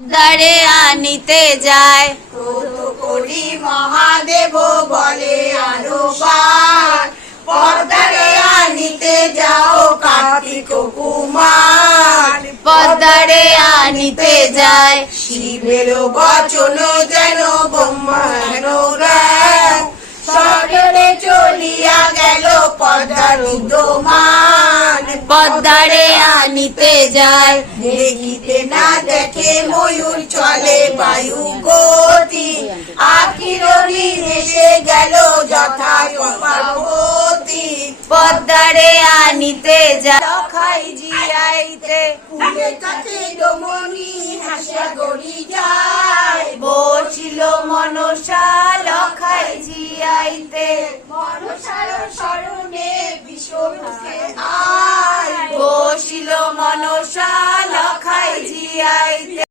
দ্বারে আনিতে যায় করি মহাদেব বলে আরো পার পদ্মারে আনিতে যাও কার্তিক কুমার পদ্মারে আনিতে যায় শিবের বচন যেন ব্রহ্মার জ্ঞান সরলে চলিয়া গেল পদ্মার উদ্যমান পদ্মারে আনিতে যায় দেখিতে না দেখে ময়ূর চলে বায়ু গতি আকিরণী এসে গেল যথা পার্বতী পদ্মারে আনিতে যায় লখাই জিয়াইতে কুলে কাছে ডমনি হাসা গড়ি যায় বসিল মনসা লখাই জিয়াইতে মনসার শরণে বিশ্বরূপে আয় বসিল মনসা লখাই জিয়াইতে